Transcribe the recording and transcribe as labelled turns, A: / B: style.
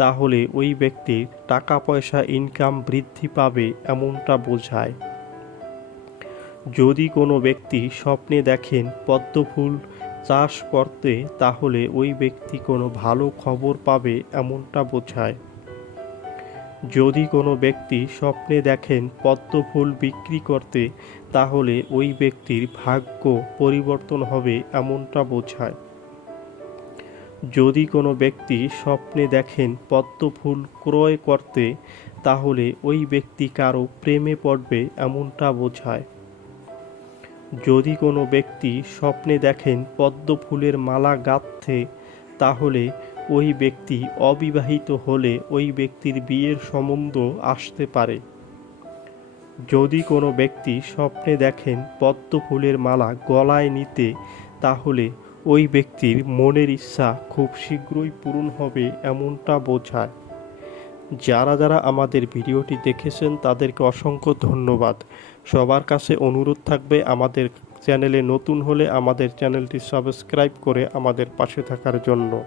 A: তাহলে ওই ব্যক্তির টাকা পয়সা ইনকাম বৃদ্ধি পাবে এমনটা বোঝায়। যদি কোনো ব্যক্তি স্বপ্নে দেখেন পদ্মফুল চাষ করতে, তাহলে ওই ব্যক্তি কোনো ভালো খবর পাবে এমনটা বোঝায়। যদি কোনো ব্যক্তি স্বপ্নে দেখেন পদ্মফুল বিক্রি করতে, তাহলে ওই ব্যক্তির ভাগ্য পরিবর্তন হবে এমনটা বোঝায়। যদি কোনো ব্যক্তি স্বপ্নে দেখেন পদ্মফুল ক্রয় করতে, তাহলে ওই ব্যক্তি কারও প্রেমে পড়বে এমনটা বোঝায়। যদি কোনো ব্যক্তি স্বপ্নে দেখেন পদ্ম ফুলের মালা গাঁথতে, তাহলে ওই ব্যক্তি অবিবাহিত হলে ওই ব্যক্তির বিয়ের সম্বন্ধ আসতে পারে। যদি কোনো ব্যক্তি স্বপ্নে দেখেন পদ্ম ফুলের মালা গলায় নিতে, তাহলে ওই ব্যক্তির মনের ইচ্ছা খুব শীঘ্রই পূরণ হবে এমনটা বোঝায়। যারা যারা আমাদের ভিডিওটি দেখেছেন, তাদেরকে অসংখ্য ধন্যবাদ। সবার কাছে অনুরোধ থাকবে, আমাদের চ্যানেলে নতুন হলে আমাদের চ্যানেলটি সাবস্ক্রাইব করে আমাদের পাশে থাকার জন্য।